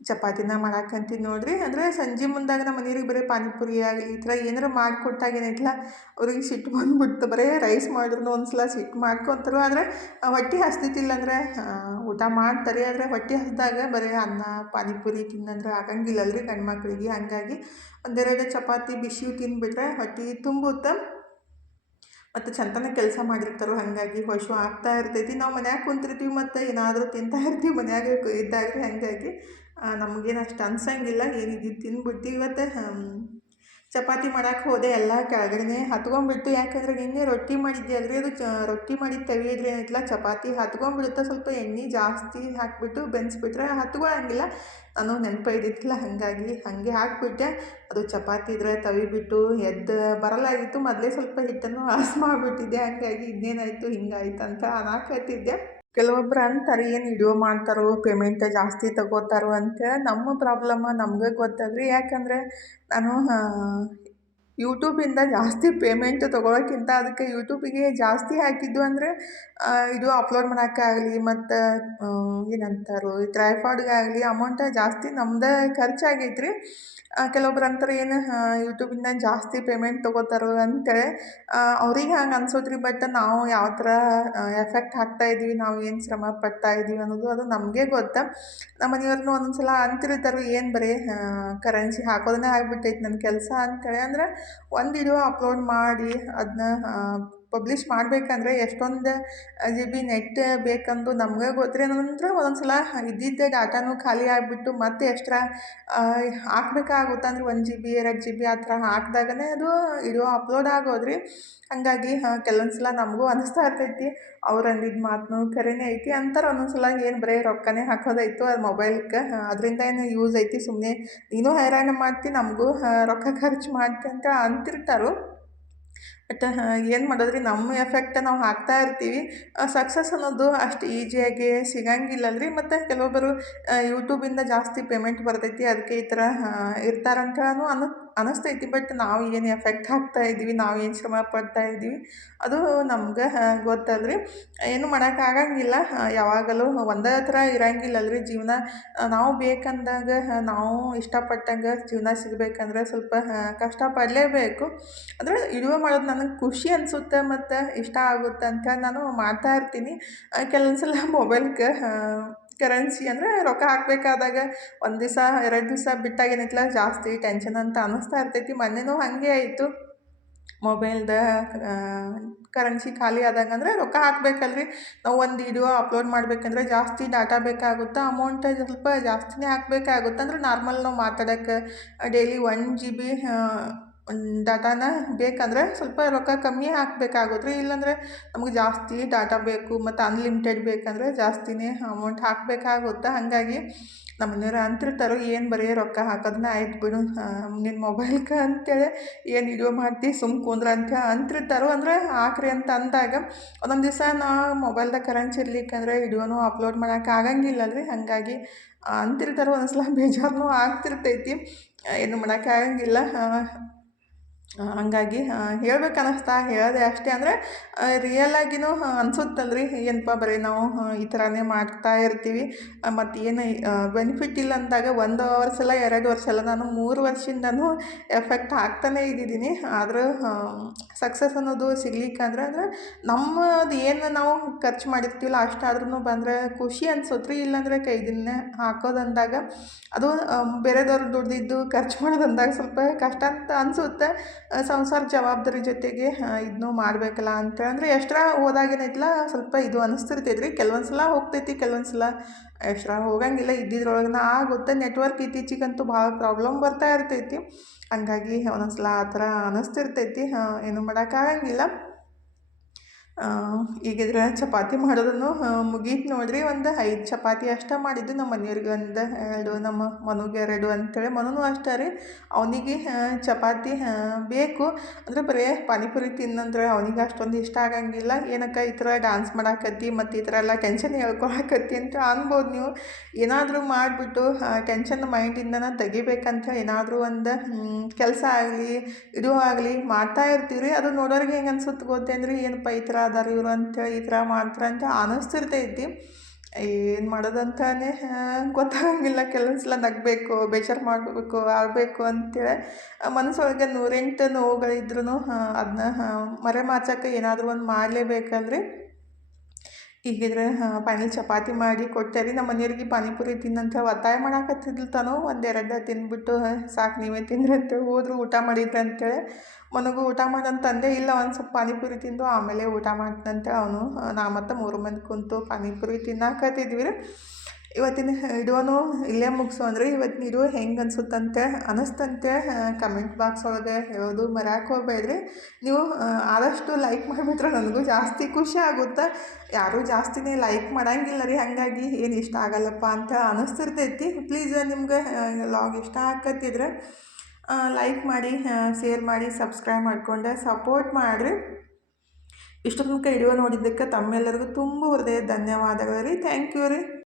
ಚಪಾತಿನ ಮಾಡಾಕಂತೀನಿ ನೋಡಿರಿ. ಅಂದರೆ ಸಂಜೆ ಮುಂದಾಗ ನಮ್ಮ ಮನೆಯವ್ರಿಗೆ ಬರೀ ಪಾನಿಪುರಿ ಆಗಲಿ ಈ ಥರ ಏನಾರು ಮಾಡಿಕೊಟ್ಟಾಗ ಏನೈತಿಲ್ಲ, ಅವ್ರಿಗೆ ಸಿಟ್ಟು ಬಂದುಬಿಡ್ತು. ಬರೀ ರೈಸ್ ಮಾಡಿದ್ರು ಒಂದು ಸಲ ಸಿಟ್ಟು ಮಾಡ್ಕೊತಾರೆ. ಆದರೆ ಹೊಟ್ಟೆ ಹಸ್ದಿತ್ತಿಲ್ಲ ಅಂದರೆ ಊಟ ಮಾಡ್ತಾರೆ. ಆದರೆ ಹೊಟ್ಟೆ ಹಸ್ದಾಗ ಬರೀ ಅನ್ನ ಪಾನಿಪುರಿ ತಿನ್ನಂದ್ರೆ ಆಗಂಗಿಲ್ಲಲ್ರಿ ಗಂಡು ಮಕ್ಕಳಿಗೆ. ಹಾಗಾಗಿ ಒಂದೆರಡು ಚಪಾತಿ ಬಿಸಿವು ತಿಂದುಬಿಟ್ರೆ ಹೊಟ್ಟೆ ತುಂಬುತ್ತೆ. ಮತ್ತು ಚಂತನ ಕೆಲಸ ಮಾಡಿರ್ತಾರೋ, ಹಾಗಾಗಿ ಹಶು ಆಗ್ತಾ ಇರ್ತೈತಿ. ನಾವು ಮನ್ಯಾಗ ಕುಂತಿರ್ತೀವಿ ಮತ್ತು ಏನಾದರೂ ತಿಂತಾ ಇರ್ತೀವಿ ಮನ್ಯಾಗ ಇದ್ದಾಗ. ಹಾಗಾಗಿ ನಮಗೇನು ಅಷ್ಟು ಅನ್ಸಂಗಿಲ್ಲ, ಏನಿದ್ದು ತಿಂದ್ಬಿಡ್ತೀವಿ. ಇವತ್ತು ಚಪಾತಿ ಮಾಡೋಕೆ ಹೋದೆ, ಎಲ್ಲ ಕೆಳಗಡೆ ಹತ್ಕೊಂಡ್ಬಿಟ್ಟು. ಯಾಕಂದರೆ ನಿನ್ನೆ ರೊಟ್ಟಿ ಮಾಡಿದ್ದೆ ಅಲ್ರಿ, ಅದು ರೊಟ್ಟಿ ಮಾಡಿದ ತವಿ ಇದ್ರೆ ಏನೈತಿಲ್ಲ ಚಪಾತಿ ಹತ್ಕೊಂಡ್ಬಿಡುತ್ತೆ. ಸ್ವಲ್ಪ ಎಣ್ಣೆ ಜಾಸ್ತಿ ಹಾಕಿಬಿಟ್ಟು ಬೆನ್ಸ್ಬಿಟ್ರೆ ಹತ್ಕೊಳ್ಳಂಗಿಲ್ಲ. ನಾನು ನೆನಪೈದಿತ್ತಿಲ್ಲ, ಹಾಗಾಗಿ ಹಾಗೆ ಹಾಕಿಬಿಟ್ಟೆ. ಅದು ಚಪಾತಿ ಇದ್ರೆ ತವಿ ಬಿಟ್ಟು ಎದ್ದು ಬರಲಾಗಿತ್ತು. ಮೊದಲೇ ಸ್ವಲ್ಪ ಹಿಟ್ಟನ್ನು ಹಳಸು ಮಾಡಿಬಿಟ್ಟಿದ್ದೆ. ಹಾಗಾಗಿ ಇನ್ನೇನಾಯಿತು ಹಿಂಗಾಯ್ತು ಅಂತ ಅನ್ನಕತ್ತಿದ್ದೆ. ಕೆಲವೊಬ್ರು ಅಂತಾರೆ ಏನು ವಿಡಿಯೋ ಮಾಡ್ತಾರೋ ಪೇಮೆಂಟ್ ಜಾಸ್ತಿ ತಗೋತಾರೋ ಅಂತೇಳಿ. ನಮ್ಮ ಪ್ರಾಬ್ಲಮ್ ನಮ್ಗೆ ಗೊತ್ತಲ್ರಿ. ಯಾಕಂದರೆ ನಾನು ಯೂಟ್ಯೂಬಿಂದ ಜಾಸ್ತಿ ಪೇಮೆಂಟ್ ತೊಗೊಳೋಕ್ಕಿಂತ ಅದಕ್ಕೆ ಯೂಟ್ಯೂಬಿಗೆ ಜಾಸ್ತಿ ಹಾಕಿದ್ದು ಅಂದರೆ ಇದು ಅಪ್ಲೋಡ್ ಮಾಡೋಕ್ಕಾಗಲಿ ಮತ್ತು ಏನಂತಾರೋ ಈ ಟ್ರೈಪಾಡ್ಗಾಗಲಿ ಅಮೌಂಟ ಜಾಸ್ತಿ ನಮ್ದು ಖರ್ಚಾಗೈತೆ ರೀ. ಕೆಲವೊಬ್ರು ಅಂತಾರೆ ಏನು ಯೂಟ್ಯೂಬಿಂದ ಜಾಸ್ತಿ ಪೇಮೆಂಟ್ ತೊಗೋತಾರೋ ಅಂತೇಳಿ. ಅವ್ರಿಗೆ ಹಂಗೆ ಅನ್ಸೋದ್ರಿ. ಬಟ್ ನಾವು ಯಾವ ಥರ ಎಫೆಕ್ಟ್ ಹಾಕ್ತಾಯಿದ್ದೀವಿ, ನಾವು ಏನು ಶ್ರಮ ಪಡ್ತಾಯಿದ್ದೀವಿ ಅನ್ನೋದು ಅದು ನಮಗೆ ಗೊತ್ತಾ. ನಮ್ಮ ಮನೆಯವ್ರನ್ನೂ ಒಂದೊಂದು ಸಲ ಅಂತಿರ್ತಾರೆ, ಏನು ಬರೀ ಕರೆನ್ಸಿ ಹಾಕೋದನ್ನೇ ಆಗಿಬಿಟ್ಟೈತೆ ನನ್ನ ಕೆಲಸ ಅಂತೇಳಿ. ಅಂದರೆ ಒಂದು ವಿಡಿಯೋ ಅಪ್ಲೋಡ್ ಮಾಡಿ ಅದನ್ನ ಪಬ್ಲಿಷ್ ಮಾಡಬೇಕಂದ್ರೆ ಎಷ್ಟೊಂದು ಜಿ ಬಿ ನೆಟ್ ಬೇಕಂದು ನಮ್ಗೆ ಗೊತ್ತಿರಿ ನಂತರ ಒಂದೊಂದು ಸಲ ಇದ್ದಿದ್ದೇ ಡಾಟಾನು ಖಾಲಿ ಆಗಿಬಿಟ್ಟು ಮತ್ತೆ ಎಕ್ಸ್ಟ್ರಾ ಹಾಕ್ಬೇಕಾಗುತ್ತೆ ಅಂದ್ರೆ 1 ಜಿ ಬಿ 2 ಜಿ ಬಿ ಆ ಥರ ಹಾಕ್ದಾಗನೇ ಅದು ವಿಡಿಯೋ ಅಪ್ಲೋಡ್ ಆಗೋದ್ರಿ. ಹಂಗಾಗಿ ಕೆಲವೊಂದು ಸಲ ನಮಗೂ ಅನಿಸ್ತಾ ಇರ್ತೈತಿ ಅವ್ರು ಅಂದಿದ್ದ ಮಾತನ್ನು ಖರೇನೇ ಐತಿ ಅಂತಾರೆ. ಒಂದೊಂದು ಸಲ ಏನು ಬರೀ ರೊಕ್ಕನೇ ಹಾಕೋದಾಯ್ತು ಅದು ಮೊಬೈಲ್ಗೆ, ಅದರಿಂದ ಏನು ಯೂಸ್ ಐತಿ, ಸುಮ್ಮನೆ ನೀನು ಹೈರಾಣ ಮಾಡ್ತಿ ನಮಗೂ ರೊಕ್ಕ ಖರ್ಚು ಮಾಡ್ತಿ ಅಂತ ಅಂತಿರ್ತಾರೋ. ಬಟ್ ಏನು ಮಾಡೋದ್ರಿ, ನಮ್ಮ ಎಫೆಕ್ಟ್ ನಾವು ಹಾಕ್ತಾ ಇರ್ತೀವಿ. ಸಕ್ಸಸ್ ಅನ್ನೋದು ಅಷ್ಟು ಈಜಿಯಾಗಿ ಸಿಗಂಗಿಲ್ಲಲ್ರಿ. ಮತ್ತು ಕೆಲವೊಬ್ಬರು ಯೂಟ್ಯೂಬಿಂದ ಜಾಸ್ತಿ ಪೇಮೆಂಟ್ ಬರ್ತೈತಿ ಅದಕ್ಕೆ ಈ ಥರ ಇರ್ತಾರಂತನೂ ಅನಿಸ್ತೈತಿ. ಬಟ್ ನಾವು ಏನು ಎಫೆಕ್ಟ್ ಹಾಕ್ತಾ ಇದ್ದೀವಿ, ನಾವು ಏನು ಶ್ರಮ ಪಡ್ತಾ ಇದ್ದೀವಿ ಅದು ನಮ್ಗೆ ಗೊತ್ತಲ್ರಿ. ಏನು ಮಾಡೋಕ್ಕಾಗಂಗಿಲ್ಲ. ಯಾವಾಗಲೂ ಒಂದೇ ಥರ ಇರಂಗಿಲ್ಲಲ್ರಿ ಜೀವನ. ನಾವು ಬೇಕಂದಾಗ ನಾವು ಇಷ್ಟಪಟ್ಟಂಗೆ ಜೀವನ ಸಿಗಬೇಕಂದ್ರೆ ಸ್ವಲ್ಪ ಕಷ್ಟಪಡಲೇಬೇಕು. ಅಂದರೆ ವಿಡಿಯೋ ಮಾಡೋದು ನನಗೆ ಖುಷಿ ಅನಿಸುತ್ತೆ ಮತ್ತು ಇಷ್ಟ ಆಗುತ್ತೆ ಅಂತೇಳಿ ನಾನು ಮಾಡ್ತಾ ಇರ್ತೀನಿ. ಕೆಲವೊಂದು ಸಲ ಮೊಬೈಲ್ಗೆ ಕರೆನ್ಸಿ ಅಂದರೆ ರೊಕ್ಕ ಹಾಕಬೇಕಾದಾಗ 1 ದಿವಸ 2 ದಿವಸ ಬಿಟ್ಟಾಗ ಏನೈತಲ್ಲ ಜಾಸ್ತಿ ಟೆನ್ಷನ್ ಅಂತ ಅನ್ನಿಸ್ತಾ ಇರ್ತೈತಿ. ಮೊನ್ನೆನೂ ಹಾಗೆ ಆಯಿತು. ಮೊಬೈಲ್ದ ಕರೆನ್ಸಿ ಖಾಲಿ ಆದಾಗ ಅಂದರೆ ರೊಕ್ಕ ಹಾಕಬೇಕಲ್ರಿ. ನಾವು ಒಂದು ವಿಡಿಯೋ ಅಪ್ಲೋಡ್ ಮಾಡಬೇಕಂದ್ರೆ ಜಾಸ್ತಿ ಡಾಟಾ ಬೇಕಾಗುತ್ತೆ, ಅಮೌಂಟ್ ಸ್ವಲ್ಪ ಜಾಸ್ತಿನೇ ಹಾಕಬೇಕಾಗುತ್ತೆ. ಅಂದ್ರೆ ನಾರ್ಮಲ್ ನಾವು ಮಾತಾಡೋಕ್ಕೆ ಡೈಲಿ 1 ಜಿ ಬಿ ಡಾಟಾನ ಬೇಕಂದ್ರೆ ಸ್ವಲ್ಪ ರೊಕ್ಕ ಕಮ್ಮಿ ಹಾಕಬೇಕಾಗುತ್ತೆ ರೀ. ಇಲ್ಲಾಂದರೆ ನಮಗೆ ಜಾಸ್ತಿ ಡಾಟಾ ಬೇಕು ಮತ್ತು ಅನ್ಲಿಮಿಟೆಡ್ ಬೇಕಂದ್ರೆ ಜಾಸ್ತಿನೇ ಅಮೌಂಟ್ ಹಾಕಬೇಕಾಗುತ್ತೆ. ಹಾಗಾಗಿ ನಮ್ಮ ಮನೆಯವ್ರು ಅಂತಿರ್ತಾರೆ, ಏನು ಬರೀ ರೊಕ್ಕ ಹಾಕೋದನ್ನ ಆಯ್ತು ಬಿಡು ನಿನ್ನ ಮೊಬೈಲ್ಗೆ ಅಂತೇಳಿ ಏನು ವಿಡಿಯೋ ಮಾಡ್ತಿ ಸುಮ್ಮ ಕುಂದ್ರ ಅಂತ ಅಂತಿರ್ತಾರೋ. ಅಂದರೆ ಹಾಕ್ರಿ ಅಂತ ಅಂದಾಗ ಒಂದೊಂದು ದಿವಸ ನಾ ಮೊಬೈಲ್ದಾಗ ಕರೆನ್ಸಿ ಇರ್ಲಿಕ್ಕಂದ್ರೆ ವಿಡಿಯೋನೂ ಅಪ್ಲೋಡ್ ಮಾಡೋಕೆ ಆಗಂಗಿಲ್ಲಲ್ರಿ. ಹಾಗಾಗಿ ಅಂತಿರ್ತಾರೆ. ಒಂದೊಂದು ಸಲ ಬೇಜಾರೂ ಆಗ್ತಿರ್ತೈತಿ, ಏನು ಮಾಡೋಕ್ಕಾಗಂಗಿಲ್ಲ. ಹಂಗಾಗಿ ಹೇಳ್ಬೇಕು ಅನ್ನಿಸ್ತಾ ಹೇಳಿದೆ ಅಷ್ಟೇ. ಅಂದರೆ ರಿಯಲಾಗಿನೂ ಅನ್ಸುತ್ತಲ್ರಿ, ಏನಪ್ಪ ಬರೀ ನಾವು ಈ ಥರನೇ ಮಾಡ್ತಾ ಇರ್ತೀವಿ ಮತ್ತು ಏನು ಬೆನಿಫಿಟ್ ಇಲ್ಲ ಅಂದಾಗ 1 ವರ್ಷ ಅಲ್ಲ 2 ವರ್ಷ ಅಲ್ಲ, ನಾನು 3 ವರ್ಷದಿಂದನೂ ಎಫೆಕ್ಟ್ ಆಗ್ತಾನೇ ಇದ್ದಿದ್ದೀನಿ. ಆದರೂ ಸಕ್ಸಸ್ ಅನ್ನೋದು ಸಿಗ್ಲಿಕ್ಕಂದ್ರೆ ಅಂದರೆ ನಮ್ಮದು ಏನು ನಾವು ಖರ್ಚು ಮಾಡಿರ್ತೀವಲ್ಲ ಅಷ್ಟಾದ್ರೂ ಬಂದರೆ ಖುಷಿ ಅನ್ಸುತ್ತೆ ರೀ. ಇಲ್ಲಾಂದರೆ ಕೈದಿನ್ನೇ ಹಾಕೋದಂದಾಗ ಅದು ಬೇರೆದವ್ರು ದುಡ್ದಿದ್ದು ಖರ್ಚು ಮಾಡೋದಂದಾಗ ಸ್ವಲ್ಪ ಕಷ್ಟ ಅಂತ ಅನಿಸುತ್ತೆ. ಸಂಸಾರ ಜವಾಬ್ದಾರಿ ಜೊತೆಗೆ ಇದನ್ನೂ ಮಾಡಬೇಕಲ್ಲ ಅಂತ ಅಂದರೆ ಎಕ್ಸ್ಟ್ರಾ ಹೋದಾಗೇನೈತಲ್ಲ ಸ್ವಲ್ಪ ಇದು ಅನಿಸ್ತಿರ್ತೈತೆ ರೀ. ಕೆಲವೊಂದು ಸಲ ಹೋಗ್ತೈತಿ, ಕೆಲವೊಂದು ಸಲ ಎಕ್ಸ್ಟ್ರಾ ಹೋಗಂಗಿಲ್ಲ. ಇದ್ದಿದ್ರೊಳಗೆ ಆಗುತ್ತೆ. ನೆಟ್ವರ್ಕ್ ಇತ್ತೀಚಿಗಂತೂ ಭಾಳ ಪ್ರಾಬ್ಲಮ್ ಬರ್ತಾ ಇರ್ತೈತಿ. ಹಂಗಾಗಿ ಒಂದೊಂದು ಸಲ ಆ ಥರ ಅನ್ನಿಸ್ತಿರ್ತೈತಿ. ಏನೂ ಮಾಡೋಕ್ಕಾಗಂಗಿಲ್ಲ. ಈಗಿದ್ರೆ ಚಪಾತಿ ಮಾಡೋದನ್ನು ಮುಗೀತು ನೋಡಿರಿ. ಒಂದು 5 ಚಪಾತಿ ಅಷ್ಟೇ ಮಾಡಿದ್ದು. ನಮ್ಮ ಮನೆಯವ್ರಿಗೆ 1 2, ನಮ್ಮ ಮನುಗೆ 2 ಅಂತೇಳಿ. ಮನುನೂ ಅಷ್ಟೇ ರೀ, ಅವನಿಗೆ ಚಪಾತಿ ಬೇಕು. ಅಂದರೆ ಬರೀ ಪಾನಿಪುರಿ ತಿನ್ನಂದ್ರೆ ಅವನಿಗೆ ಅಷ್ಟೊಂದು ಇಷ್ಟ ಆಗಂಗಿಲ್ಲ. ಏನಕ್ಕೆ ಈ ಥರ ಡ್ಯಾನ್ಸ್ ಮಾಡಾಕತ್ತಿ ಮತ್ತು ಈ ಥರ ಎಲ್ಲ ಟೆನ್ಷನ್ ಹೇಳ್ಕೊಳಕತ್ತಿ ಅಂತ ಅನ್ಬೋದು ನೀವು. ಏನಾದರೂ ಮಾಡಿಬಿಟ್ಟು ಟೆನ್ಷನ್ ಮೈಂಡಿಂದನೇ ತೆಗಿಬೇಕಂತ ಏನಾದರೂ ಒಂದು ಕೆಲಸ ಆಗಲಿ ವಿಡಿಯೋ ಆಗಲಿ ಮಾಡ್ತಾ ಇರ್ತೀವಿ ರೀ. ಅದು ನೋಡೋರಿಗೆ ಹೆಂಗೆ ಅನ್ಸುತ್ತೆ ಗೊತ್ತೇನ್ರಿ, ಏನಪ್ಪ ಈ ಥರ ಅದಾರ ಇವರು ಅಂತೇಳಿ ಈ ಥರ ಮಾಡ್ತಾರೆ ಅಂತ ಅನ್ನಿಸ್ತಿರ್ತೈತಿ. ಏನು ಮಾಡೋದಂತಾನೆ ಗೊತ್ತಾಗಂಗಿಲ್ಲ. ಕೆಲವೊಂದು ಸಲ ನಗಬೇಕು, ಬೇಜಾರು ಮಾಡಬೇಕು, ಆಡಬೇಕು ಅಂತೇಳಿ ಮನಸ್ಸೊಳಗೆ 108 ನೋವುಗಳಿದ್ರೂ ಅದನ್ನ ಮರೆಮಾಚಕ್ಕೆ ಏನಾದರೂ ಒಂದು ಮಾಡಲೇಬೇಕಲ್ರಿ. ಹೀಗಿದ್ರೆ ಫೈನಲ್ ಚಪಾತಿ ಮಾಡಿ ಕೊಟ್ಟೆ ರೀ. ನಮ್ಮ ಮನೆಯವ್ರಿಗೆ ಪಾನಿಪುರಿ ತಿನ್ನಂತ ಒತ್ತಾಯ ಮಾಡಾಕತ್ತಿದ್ಲು. ತಾನು 1 2 ತಿಂದ್ಬಿಟ್ಟು ಸಾಕು ನೀವೇ ತಿಂದ್ರಿ ಅಂತೇಳಿ ಹೋದ್ರು. ಊಟ ಮಾಡಿದ್ರು ಅಂತೇಳಿ ಮನಗೂ ಊಟ ಮಾಡಂತಂದೆ. ಇಲ್ಲ ಒಂದು ಸ್ವಲ್ಪ ಪಾನಿಪುರಿ ತಿಂದು ಆಮೇಲೆ ಊಟ ಮಾಡ್ತಂತೆ ಅವನು. ನಾ ಮತ್ತು 3 ಮಂದಿ ಕುಂತು ಪಾನಿಪುರಿ ತಿನ್ನಾಕತ್ತಿದ್ವಿ ರೀ. ಇವತ್ತಿನ ವಿಡಿಯೋನು ಇಲ್ಲೇ ಮುಗಿಸೋಣ್ರಿ. ಇವತ್ತಿನ ವಿಡಿಯೋ ಹೆಂಗೆ ಅನಿಸುತ್ತಂತೆ ಅನ್ನಿಸ್ತಂತೆ ಕಮೆಂಟ್ ಬಾಕ್ಸ್ ಒಳಗೆ ಹೇಳೋದು ಮರ್ಯಾಕೆ ಹೋಗ್ಬೇಡ್ರಿ. ನೀವು ಆದಷ್ಟು ಲೈಕ್ ಮಾಡಿಬಿಟ್ರೆ ನನಗೂ ಜಾಸ್ತಿ ಖುಷಿ ಆಗುತ್ತೆ. ಯಾರೂ ಜಾಸ್ತಿನೇ ಲೈಕ್ ಮಾಡಂಗಿಲ್ಲ ರೀ. ಹಾಗಾಗಿ ಏನು ಇಷ್ಟ ಆಗಲ್ಲಪ್ಪ ಅಂತ ಅನ್ನಿಸ್ತಿರ್ತೈತಿ. ಪ್ಲೀಸ್ ನಿಮ್ಗೆ ಲಾಗ್ ಇಷ್ಟ ಆಕತ್ತಿದ್ರೆ ಲೈಕ್ ಮಾಡಿ, ಶೇರ್ ಮಾಡಿ, ಸಬ್ಸ್ಕ್ರೈಬ್ ಮಾಡಿಕೊಂಡೆ ಸಪೋರ್ಟ್ ಮಾಡಿರಿ. ಇಷ್ಟು ತನಕ ವಿಡಿಯೋ ನೋಡಿದ್ದಕ್ಕೆ ತಮ್ಮೆಲ್ಲರಿಗೂ ತುಂಬ ಹೃದಯ ಧನ್ಯವಾದಗಳು ರೀ. ಥ್ಯಾಂಕ್ ಯು ರೀ.